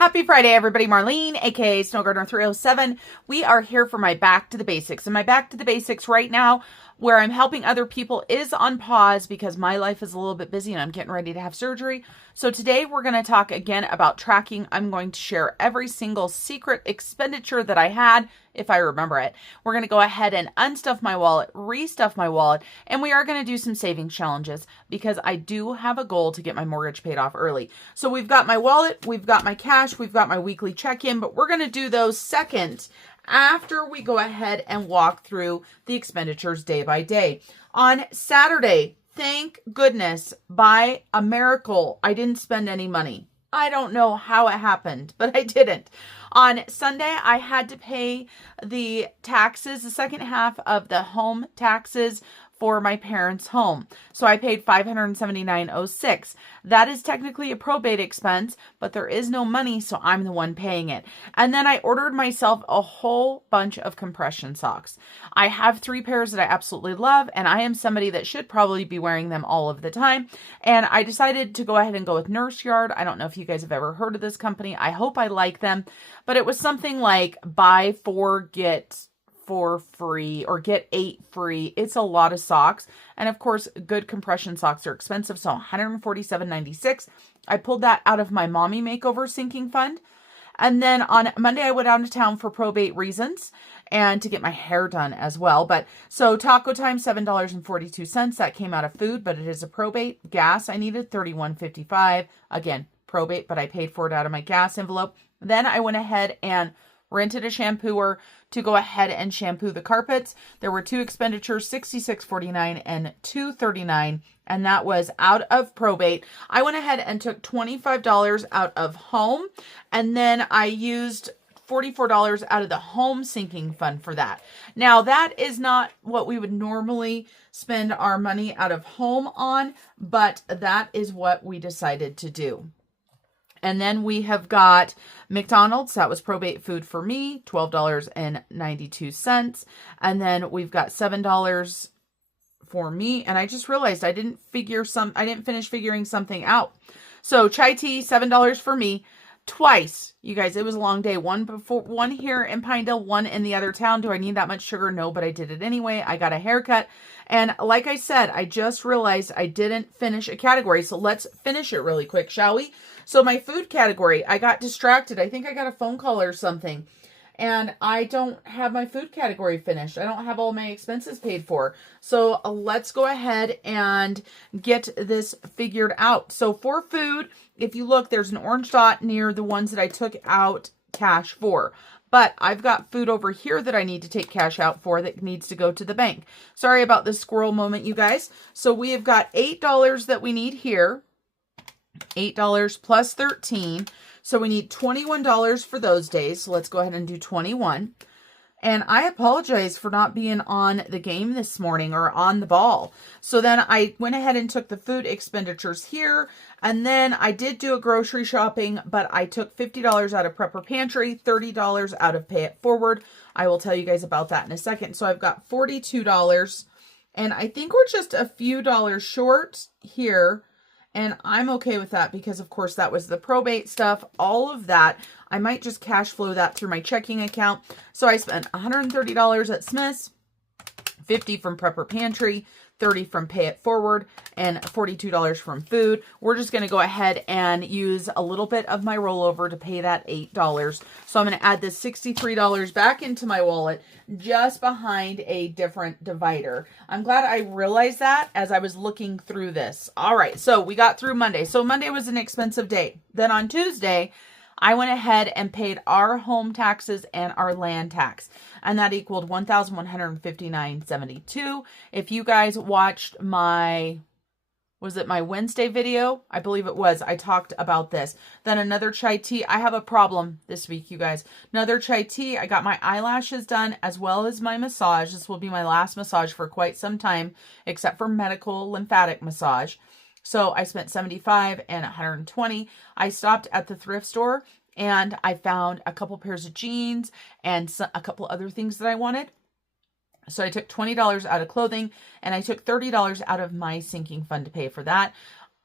Happy Friday, everybody. Marlene, aka Snow Gardener 307. We are here for my back to the basics. And my back to the basics right now, where I'm helping other people, is on pause because my life is a little bit busy and I'm getting ready to have surgery. So today we're going to talk again about tracking. I'm going to share every single secret expenditure that I had, if I remember it. We're going to go ahead and unstuff my wallet, restuff my wallet, and we are going to do some savings challenges because I do have a goal to get my mortgage paid off early. So we've got my wallet, we've got my cash, we've got my weekly check-in, but we're going to do those second after we go ahead and walk through the expenditures day by day. On Saturday, thank goodness, by a miracle, I didn't spend any money. I don't know how it happened, but I didn't. On Sunday, I had to pay the taxes, the second half of the home taxes for my parents' home. So I paid $579.06. That is technically a probate expense, but there is no money, so I'm the one paying it. And then I ordered myself a whole bunch of compression socks. I have 3 pairs that I absolutely love, and I am somebody that should probably be wearing them all of the time. And I decided to go ahead and go with Nurse Yard. I don't know if you guys have ever heard of this company. I hope I like them, but it was something like buy 4, get 4 free or get 8 free. It's a lot of socks. And of course, good compression socks are expensive. So $147.96. I pulled that out of my mommy makeover sinking fund. And then on Monday, I went out of town for probate reasons and to get my hair done as well. But so taco time, $7.42. That came out of food, but it is a probate. Gas, I needed $31.55. Again, probate, but I paid for it out of my gas envelope. Then I went ahead and rented a shampooer to go ahead and shampoo the carpets. There were 2 expenditures, $66.49 and $239, and that was out of probate. I went ahead and took $25 out of home, and then I used $44 out of the home sinking fund for that. Now, that is not what we would normally spend our money out of home on, but that is what we decided to do. And then we have got McDonald's. That was probate food for me, $12.92. And then we've got $7 for me. And I just realized I didn't finish figuring something out. So chai tea, $7 for me. Twice, you guys, it was a long day. One here in Pinedale, one in the other town. Do I need that much sugar? No, but I did it anyway. I got a haircut. And like I said, I just realized I didn't finish a category. So let's finish it really quick, shall we? So my food category, I got distracted. I think I got a phone call or something. And I don't have my food category finished. I don't have all my expenses paid for. So let's go ahead and get this figured out. So for food, if you look, there's an orange dot near the ones that I took out cash for. But I've got food over here that I need to take cash out for that needs to go to the bank. Sorry about this squirrel moment, you guys. So we have got $8 that we need here. $8 plus 13. So we need $21 for those days. So let's go ahead and do 21. And I apologize for not being on the game this morning or on the ball. So then I went ahead and took the food expenditures here. And then I did do a grocery shopping, but I took $50 out of Prepper Pantry, $30 out of Pay It Forward. I will tell you guys about that in a second. So I've got $42. And I think we're just a few dollars short here. And I'm okay with that because, of course, that was the probate stuff, all of that. I might just cash flow that through my checking account. So I spent $130 at Smith's, $50 from Prepper Pantry, $30 from Pay It Forward, and $42 from food. We're just going to go ahead and use a little bit of my rollover to pay that $8. So I'm going to add this $63 back into my wallet just behind a different divider. I'm glad I realized that as I was looking through this. All right, so we got through Monday. So Monday was an expensive day. Then on Tuesday, I went ahead and paid our home taxes and our land tax, and that equaled $1,159.72. If you guys watched my, was it my Wednesday video? I believe it was. I talked about this. Then another chai tea. I have a problem this week, you guys. Another chai tea. I got my eyelashes done as well as my massage. This will be my last massage for quite some time, except for medical lymphatic massage. So I spent $75 and $120. I stopped at the thrift store and I found a couple pairs of jeans and a couple other things that I wanted. So I took $20 out of clothing and I took $30 out of my sinking fund to pay for that.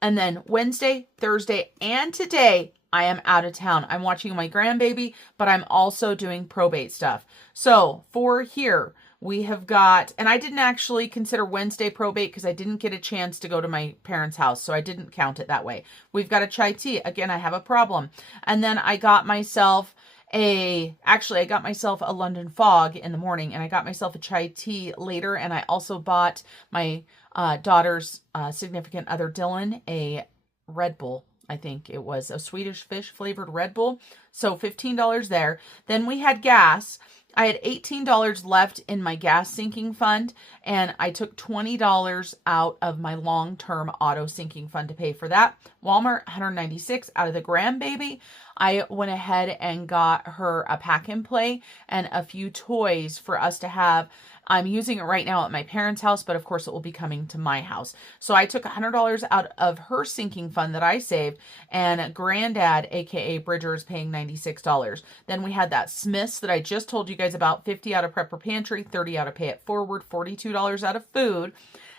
And then Wednesday, Thursday, and today, I am out of town. I'm watching my grandbaby, but I'm also doing probate stuff. So for here, we have got, and I didn't actually consider Wednesday probate because I didn't get a chance to go to my parents' house, so I didn't count it that way. We've got a chai tea. Again, I have a problem. And then I got myself I got myself a London Fog in the morning, and I got myself a chai tea later, and I also bought my daughter's significant other, Dylan, a Red Bull. I think it was a Swedish fish flavored Red Bull. So $15 there. Then we had gas. I had $18 left in my gas sinking fund, and I took $20 out of my long-term auto sinking fund to pay for that. Walmart, $196 out of the grandbaby. I went ahead and got her a pack and play and a few toys for us to have. I'm using it right now at my parents' house, but of course it will be coming to my house. So I took $100 out of her sinking fund that I saved, and Granddad, aka Bridger, is paying $96. Then we had that Smith's that I just told you guys about, $50 out of Prepper Pantry, $30 out of Pay It Forward, $42 out of food.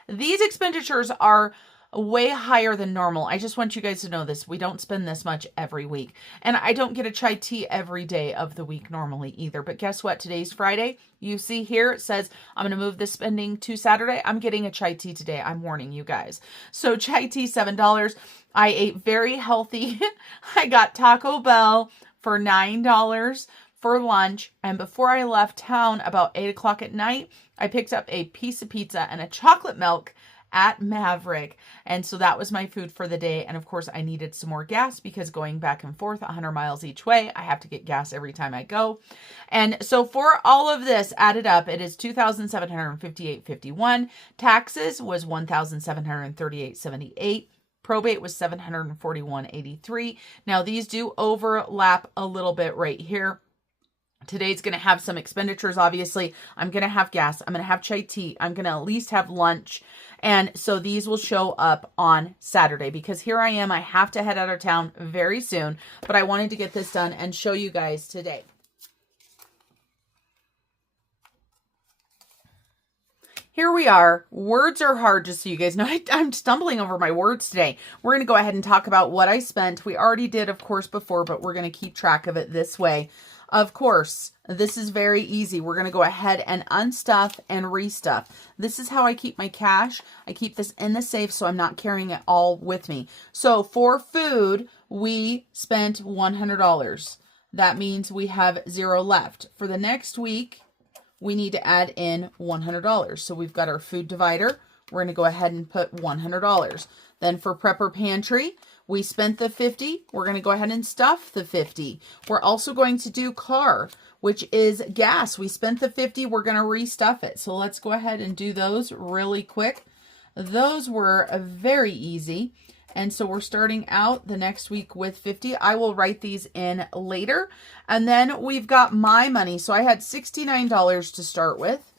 These expenditures are way higher than normal. I just want you guys to know this. We don't spend this much every week. And I don't get a chai tea every day of the week normally either. But guess what? Today's Friday. You see here, it says I'm going to move the spending to Saturday. I'm getting a chai tea today. I'm warning you guys. So chai tea, $7. I ate very healthy. I got Taco Bell for $9 for lunch. And before I left town about 8 o'clock at night, I picked up a piece of pizza and a chocolate milk at Maverick. And so that was my food for the day. And of course I needed some more gas because going back and forth 100 miles each way, I have to get gas every time I go. And so for all of this added up, it is $2,758.51. Taxes was $1,738.78. Probate was $741.83. Now these do overlap a little bit right here. Today's going to have some expenditures, obviously. I'm going to have gas. I'm going to have chai tea. I'm going to at least have lunch. And so these will show up on Saturday because here I am. I have to head out of town very soon, but I wanted to get this done and show you guys today. Here we are. Words are hard, just so you guys know. I'm stumbling over my words today. We're going to go ahead and talk about what I spent. We already did, of course, before, but we're going to keep track of it this way. Of course, this is very easy. We're going to go ahead and unstuff and restuff. This is how I keep my cash. I keep this in the safe so I'm not carrying it all with me. So for food, we spent $100. That means we have $0 left. For the next week, we need to add in $100. So we've got our food divider. We're going to go ahead and put $100. Then for Prepper Pantry, we spent the $50. We're going to go ahead and stuff the $50. We're also going to do car, which is gas. We spent the $50. We're going to restuff it. So let's go ahead and do those really quick. Those were very easy. And so we're starting out the next week with $50. I will write these in later. And then we've got my money. So I had $69 to start with,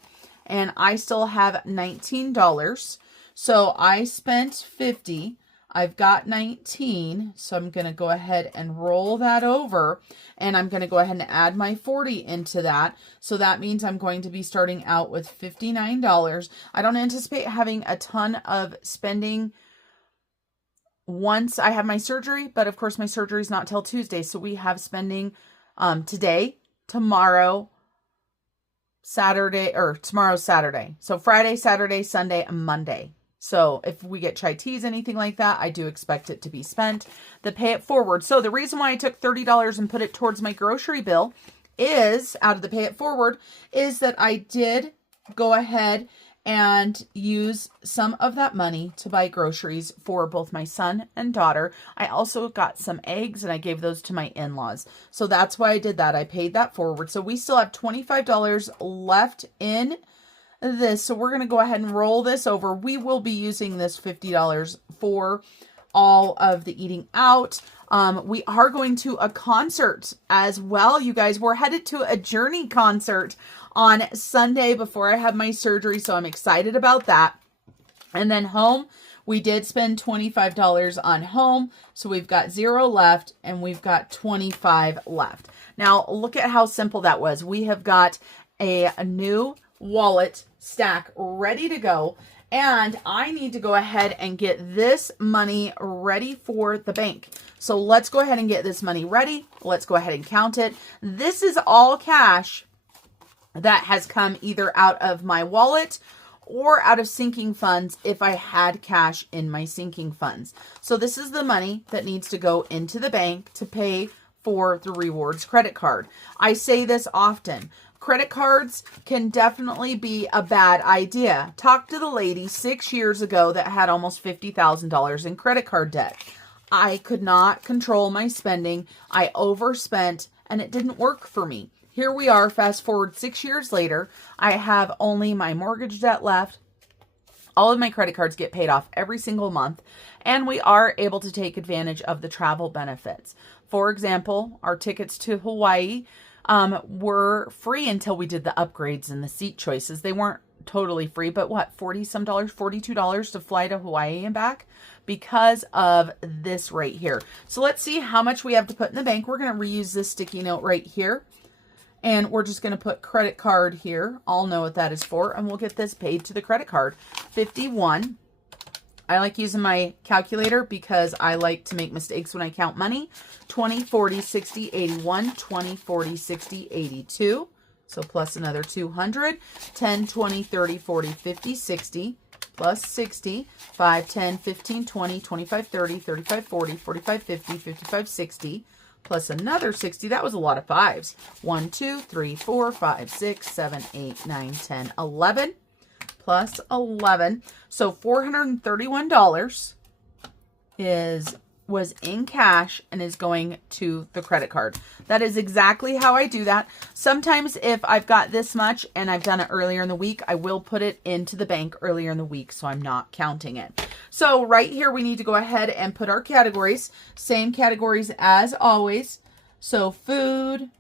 and I still have $19. So I spent $50. I've got 19, so I'm going to go ahead and roll that over, and I'm going to go ahead and add my 40 into that. So that means I'm going to be starting out with $59. I don't anticipate having a ton of spending once I have my surgery, but of course my surgery is not till Tuesday. So we have spending today, tomorrow, Saturday, or tomorrow's Saturday. So Friday, Saturday, Sunday, and Monday. So if we get chai teas, anything like that, I do expect it to be spent. The Pay It Forward. So the reason why I took $30 and put it towards my grocery bill is, out of the Pay It Forward, is that I did go ahead and use some of that money to buy groceries for both my son and daughter. I also got some eggs and I gave those to my in-laws. So that's why I did that. I paid that forward. So we still have $25 left in this. So we're going to go ahead and roll this over. We will be using this $50 for all of the eating out. We are going to a concert as well, you guys. We're headed to a Journey concert on Sunday before I have my surgery, so I'm excited about that. And then home, we did spend $25 on home, so we've got $0 left, and we've got $25 left. Now, look at how simple that was. We have got a new wallet stack ready to go, and I need to go ahead and get this money ready for the bank. So let's go ahead and get this money ready. Let's go ahead and count it. This is all cash that has come either out of my wallet or out of sinking funds if I had cash in my sinking funds. So this is the money that needs to go into the bank to pay for the rewards credit card. I say this often. Credit cards can definitely be a bad idea. Talk to the lady 6 years ago that had almost $50,000 in credit card debt. I could not control my spending. I overspent and it didn't work for me. Here we are, fast forward 6 years later. I have only my mortgage debt left. All of my credit cards get paid off every single month, and we are able to take advantage of the travel benefits. For example, our tickets to Hawaii were free until we did the upgrades and the seat choices. They weren't totally free, but what, $42 to fly to Hawaii and back because of this right here. So let's see how much we have to put in the bank. We're going to reuse this sticky note right here. And we're just going to put credit card here. I'll know what that is for. And we'll get this paid to the credit card. 51. I like using my calculator because I like to make mistakes when I count money. 20, 40, 60, 81, 20, 40, 60, 82. So plus another 200. 10, 20, 30, 40, 50, 60. Plus 60. 5, 10, 15, 20, 25, 30, 35, 40, 45, 50, 55, 60. Plus another 60. That was a lot of fives. 1, 2, 3, 4, 5, 6, 7, 8, 9, 10, 11. Plus 11. So $431 was in cash and is going to the credit card. That is exactly how I do that. Sometimes if I've got this much and I've done it earlier in the week, I will put it into the bank earlier in the week, so I'm not counting it. So right here, we need to go ahead and put our categories. Same categories as always. So food,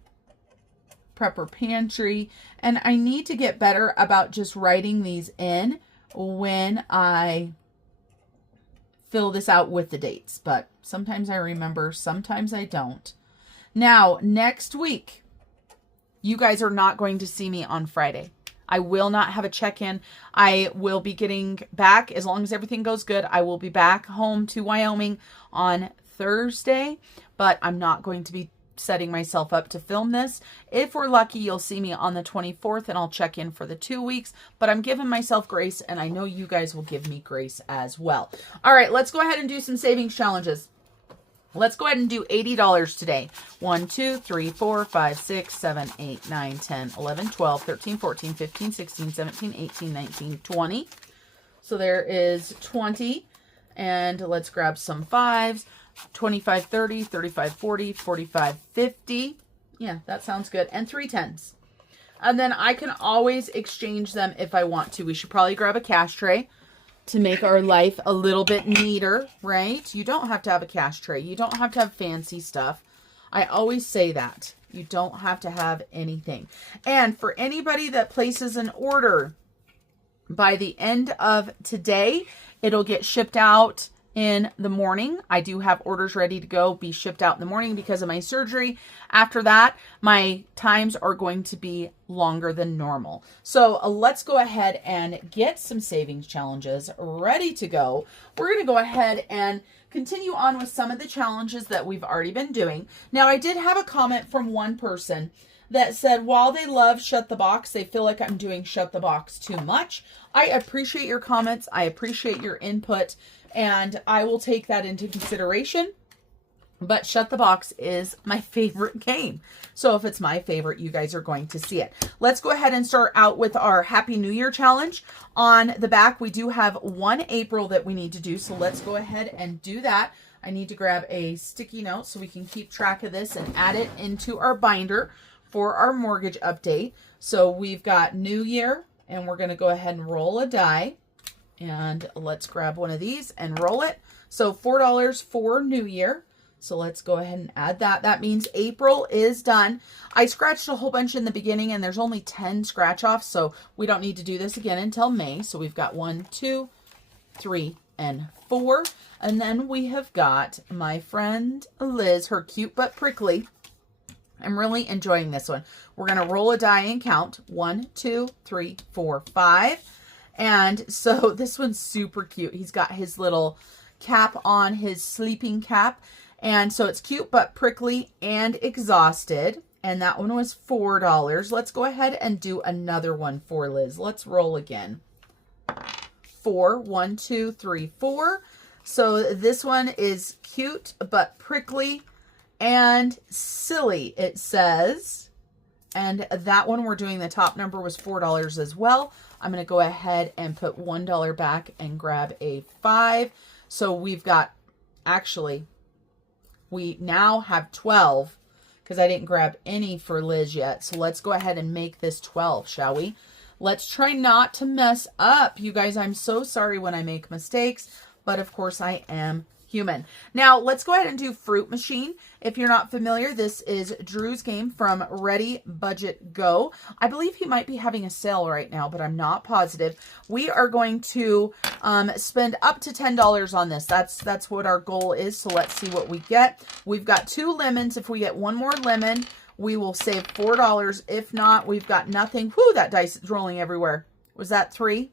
prepper pantry, and I need to get better about just writing these in when I fill this out with the dates, but sometimes I remember, sometimes I don't. Now, next week, you guys are not going to see me on Friday. I will not have a check-in. I will be getting back, as long as everything goes good, I will be back home to Wyoming on Thursday, but I'm not going to be setting myself up to film this. If we're lucky, you'll see me on the 24th and I'll check in for the 2 weeks, but I'm giving myself grace and I know you guys will give me grace as well. All right, let's go ahead and do some savings challenges. Let's go ahead and do $80 today. 1, 2, 3, 4, 5, 6, 7, 8, 9, 10, 11, 12, 13, 14, 15, 16, 17, 18, 19, 20. So there is 20. And let's grab some fives. 25, 30, 35, 40, 45, 50. Yeah, that sounds good. And 3 tens. And then I can always exchange them if I want to. We should probably grab a cash tray to make our life a little bit neater, right? You don't have to have a cash tray. You don't have to have fancy stuff. I always say that. You don't have to have anything. And for anybody that places an order by the end of today, it'll get shipped out in the morning. I do have orders ready to go, be shipped out in the morning because of my surgery. After that, my times are going to be longer than normal. So let's go ahead and get some savings challenges ready to go. We're going to go ahead and continue on with some of the challenges that we've already been doing. Now, I did have a comment from one person that said, while they love Shut the Box, they feel like I'm doing Shut the Box too much. I appreciate your comments. I appreciate your input. And I will take that into consideration. But Shut the Box is my favorite game. So if it's my favorite, you guys are going to see it. Let's go ahead and start out with our Happy New Year challenge. On the back, we do have 1 April that we need to do. So let's go ahead and do that. I need to grab a sticky note so we can keep track of this and add it into our binder for our mortgage update. So we've got New Year, and we're going to go ahead and roll a die. And let's grab one of these and roll it. So $4 for New Year. So let's go ahead and add that. That means April is done. I scratched a whole bunch in the beginning and there's only 10 scratch offs. So we don't need to do this again until May. So we've got 1, 2, 3, and 4. And then we have got my friend Liz, her cute but prickly. I'm really enjoying this one. We're going to roll a die and count. 1, 2, 3, 4, 5. And so this one's super cute. He's got his little cap on, his sleeping cap. And so it's cute but prickly and exhausted. And that one was $4. Let's go ahead and do another one for Liz. Let's roll again. 4, 1, 2, 3, 4. So this one is cute but prickly and silly, it says. And that one we're doing, the top number was $4 as well. I'm going to go ahead and put $1 back and grab a 5. So we've got, actually, we now have 12 because I didn't grab any for Liz yet. So let's go ahead and make this 12, shall we? Let's try not to mess up. You guys, I'm so sorry when I make mistakes, but of course I am human. Now let's go ahead and do Fruit Machine. If you're not familiar, this is Drew's game from Ready Budget Go. I believe he might be having a sale right now, but I'm not positive. We are going to spend up to $10 on this. That's what our goal is. So let's see what we get. We've got 2 lemons. If we get one more lemon, we will save $4. If not, we've got nothing. Whoo, that dice is rolling everywhere. Was that 3?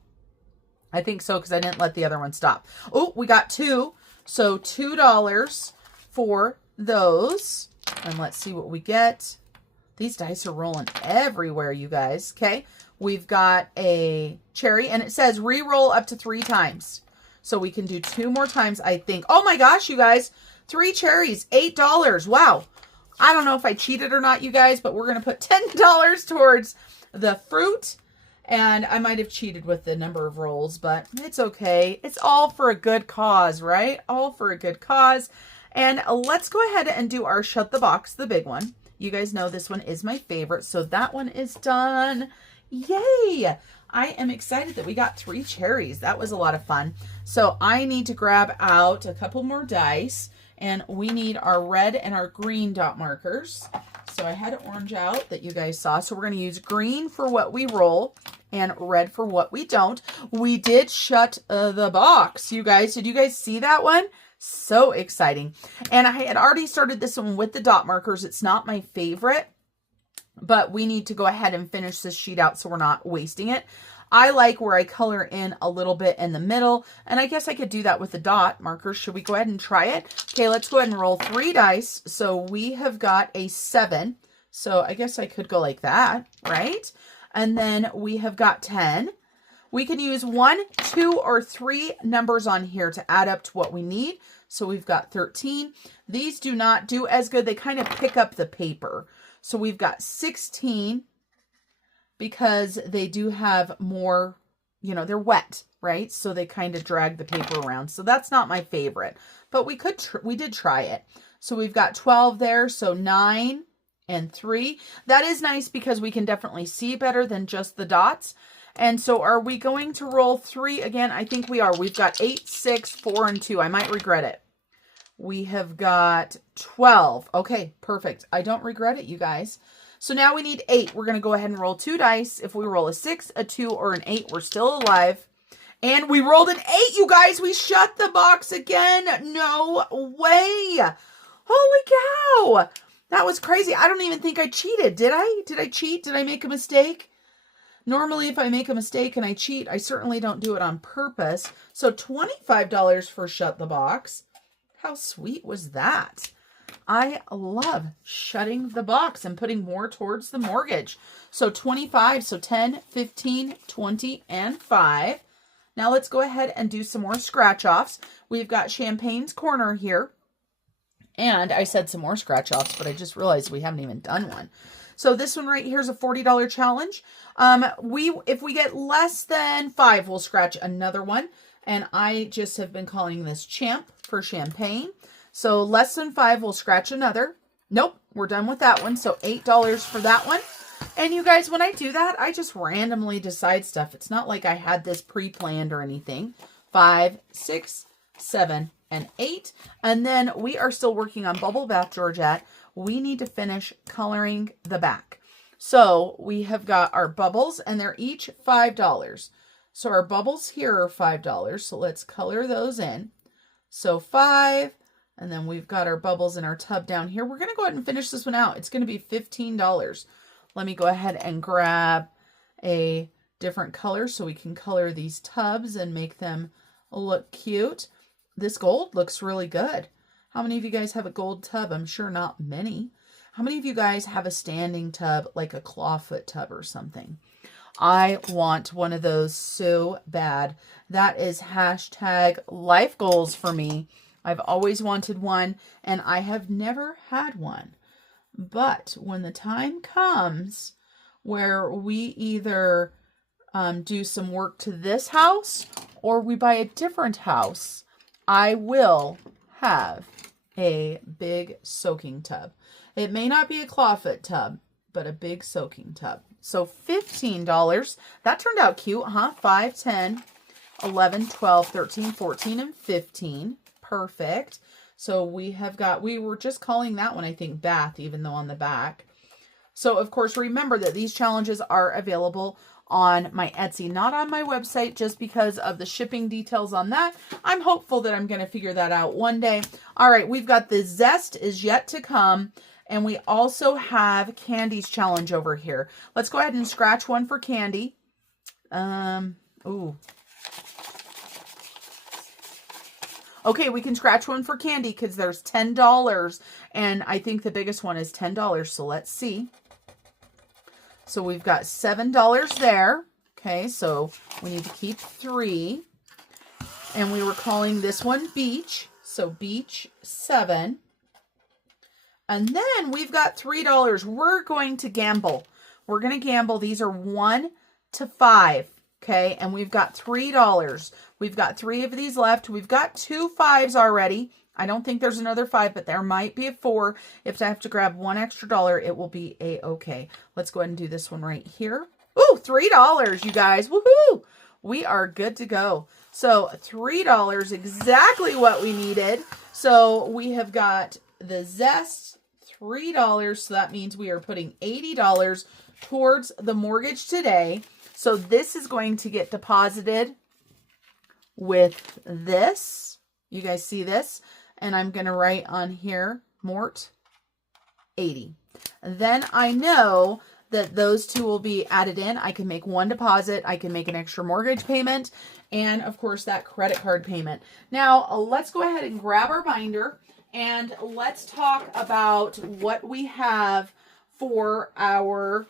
I think so, because I didn't let the other one stop. Oh, we got 2. So $2 for those. And let's see what we get. These dice are rolling everywhere, you guys. Okay. We've got a cherry, and it says re-roll up to 3 times. So we can do 2 more times, I think. Oh my gosh, you guys. 3 cherries, $8. Wow. I don't know if I cheated or not, you guys, but we're going to put $10 towards the fruit. And I might have cheated with the number of rolls, but it's okay. It's all for a good cause, right? All for a good cause. And let's go ahead and do our Shut the Box, the big one. You guys know this one is my favorite, so that one is done. Yay! I am excited that we got 3 cherries. That was a lot of fun. So I need to grab out a couple more dice, and we need our red and our green dot markers. So I had orange out that you guys saw. So we're going to use green for what we roll and red for what we don't. We did shut the box, you guys. Did you guys see that one? So exciting. And I had already started this one with the dot markers. It's not my favorite, but we need to go ahead and finish this sheet out so we're not wasting it. I like where I color in a little bit in the middle, and I guess I could do that with the dot markers. Should we go ahead and try it? Okay, let's go ahead and roll 3 dice. So we have got a 7. So I guess I could go like that, right? And then we have got 10. We can use 1, 2, or 3 numbers on here to add up to what we need. So we've got 13. These do not do as good. They kind of pick up the paper. So we've got 16. Because they do have more, you know, they're wet, right? So they kind of drag the paper around. So that's not my favorite, but we did try it. So we've got 12 there. So 9 and 3. That is nice because we can definitely see better than just the dots. And so are we going to roll 3 again? I think we are. We've got 8, 6, 4, and 2. I might regret it. We have got 12. Okay, perfect. I don't regret it, you guys. So now we need 8. We're going to go ahead and roll 2 dice. If we roll a 6, a 2, or an 8, we're still alive. And we rolled an 8, you guys. We shut the box again. No way. Holy cow. That was crazy. I don't even think I cheated. Did I? Did I cheat? Did I make a mistake? Normally, if I make a mistake and I cheat, I certainly don't do it on purpose. So $25 for Shut the Box. How sweet was that? I love shutting the box and putting more towards the mortgage. So 25, so 10, 15, 20, and 5. Now let's go ahead and do some more scratch offs. We've got Champagne's Corner here. And I said some more scratch offs, but I just realized we haven't even done one. So this one right here is a $40 challenge. If we get less than 5, we'll scratch another one. And I just have been calling this Champ for Champagne. So less than 5, we'll scratch another. Nope, we're done with that one. So $8 for that one. And you guys, when I do that, I just randomly decide stuff. It's not like I had this pre-planned or anything. 5, 6, 7, and 8. And then we are still working on Bubble Bath Georgette. We need to finish coloring the back. So we have got our bubbles, and they're each $5. So our bubbles here are $5. So let's color those in. So 5. And then we've got our bubbles in our tub down here. We're going to go ahead and finish this one out. It's going to be $15. Let me go ahead and grab a different color so we can color these tubs and make them look cute. This gold looks really good. How many of you guys have a gold tub? I'm sure not many. How many of you guys have a standing tub, like a clawfoot tub or something? I want one of those so bad. That is hashtag life goals for me. I've always wanted one, and I have never had one. But when the time comes where we either do some work to this house or we buy a different house, I will have a big soaking tub. It may not be a clawfoot tub, but a big soaking tub. So $15. That turned out cute, huh? 5, 10, 11, 12, 13, 14, and 15. Perfect. So we have got, we were just calling that one, I think, bath, even though on the back. So, of course, remember that these challenges are available on my Etsy, not on my website, just because of the shipping details on that. I'm hopeful that I'm going to figure that out one day. All right, we've got the zest is yet to come. And we also have Candy's challenge over here. Let's go ahead and scratch one for Candy. Ooh. Okay, we can scratch one for Candy because there's $10. And I think the biggest one is $10. So let's see. So we've got $7 there. Okay, so we need to keep 3. And we were calling this one Beach. So Beach 7. And then we've got $3. We're going to gamble. We're going to gamble. These are 1 to 5. Okay. And we've got $3. We've got 3 of these left. We've got 2 5s already. I don't think there's another 5, but there might be a 4. If I have to grab $1 extra, it will be a-okay. Let's go ahead and do this one right here. Ooh, $3, you guys. Woohoo! We are good to go. So $3, exactly what we needed. So we have got the zest, $3. So that means we are putting $80 towards the mortgage today. So this is going to get deposited with this. You guys see this? And I'm going to write on here, Mort 80. Then I know that those two will be added in. I can make one deposit. I can make an extra mortgage payment. And of course that credit card payment. Now let's go ahead and grab our binder and let's talk about what we have for our,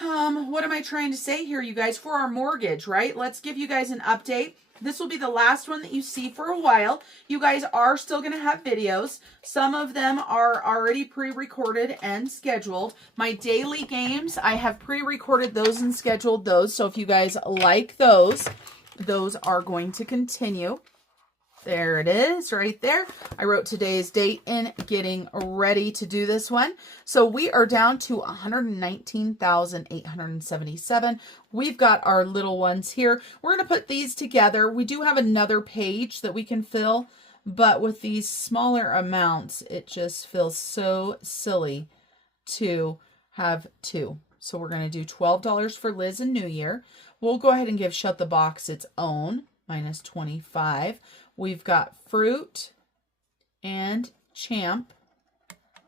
what am I trying to say here, you guys? For our mortgage, right? Let's give you guys an update. This will be the last one that you see for a while. You guys are still going to have videos. Some of them are already pre-recorded and scheduled. My daily games, I have pre-recorded those and scheduled those. So if you guys like those are going to continue. There it is right there. I wrote today's date in getting ready to do this one. So we are down to 119,877. We've got our little ones here. We're going to put these together. We do have another page that we can fill, but with these smaller amounts, it just feels so silly to have 2. So we're going to do $12 for Liz and New Year. We'll go ahead and give Shut the Box its own, minus 25. We've got Fruit and Champ,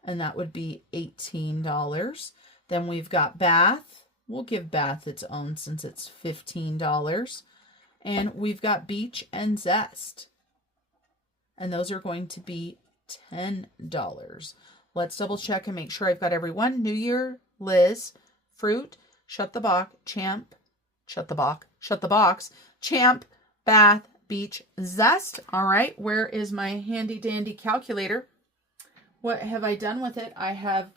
and that would be $18. Then we've got Bath. We'll give Bath its own since it's $15. And we've got Beach and Zest, and those are going to be $10. Let's double check and make sure I've got everyone. New Year, Liz, Fruit, Shut the Box, Champ, Shut the Box, Champ, Bath, Beach, Zest. All right, where is my handy dandy calculator? What have I done with it? I have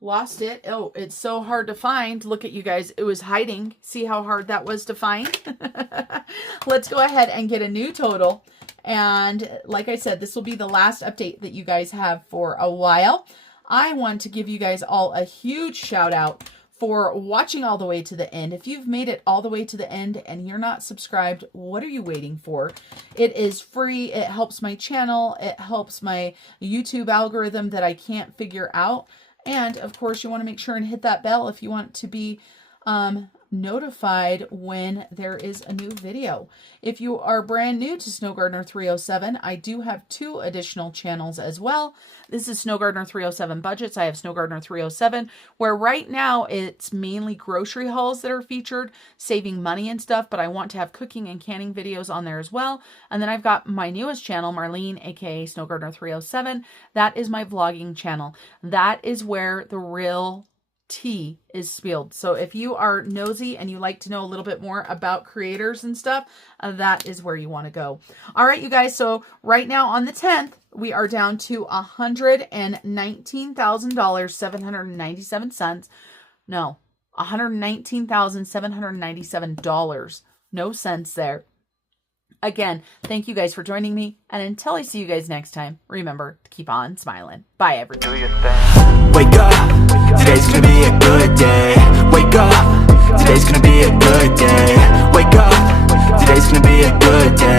lost it. Oh, it's so hard to find. Look at you guys. It was hiding. See how hard that was to find? Let's go ahead and get a new total. And like I said, this will be the last update that you guys have for a while. I want to give you guys all a huge shout out for watching all the way to the end. If you've made it all the way to the end and you're not subscribed, what are you waiting for? It is free. It helps my channel. It helps my YouTube algorithm that I can't figure out. And of course, you want to make sure and hit that bell if you want to be notified when there is a new video. If you are brand new to Snow Gardener 307, I do have 2 additional channels as well. This is Snow Gardener 307 Budgets. I have Snow Gardener 307, where right now it's mainly grocery hauls that are featured, saving money and stuff, but I want to have cooking and canning videos on there as well. And then I've got my newest channel, Marlene, aka Snow Gardener 307. That is my vlogging channel. That is where the real tea is spilled. So if you are nosy and you like to know a little bit more about creators and stuff, that is where you want to go. All right, you guys. So right now on the 10th, we are down to $119,797. No, $119,797. No cents there. Again, thank you guys for joining me. And until I see you guys next time, remember to keep on smiling. Bye, everybody. Do your thing. Wake up. Today's gonna be a good day. Wake up. Today's gonna be a good day. Wake up. Today's gonna be a good day.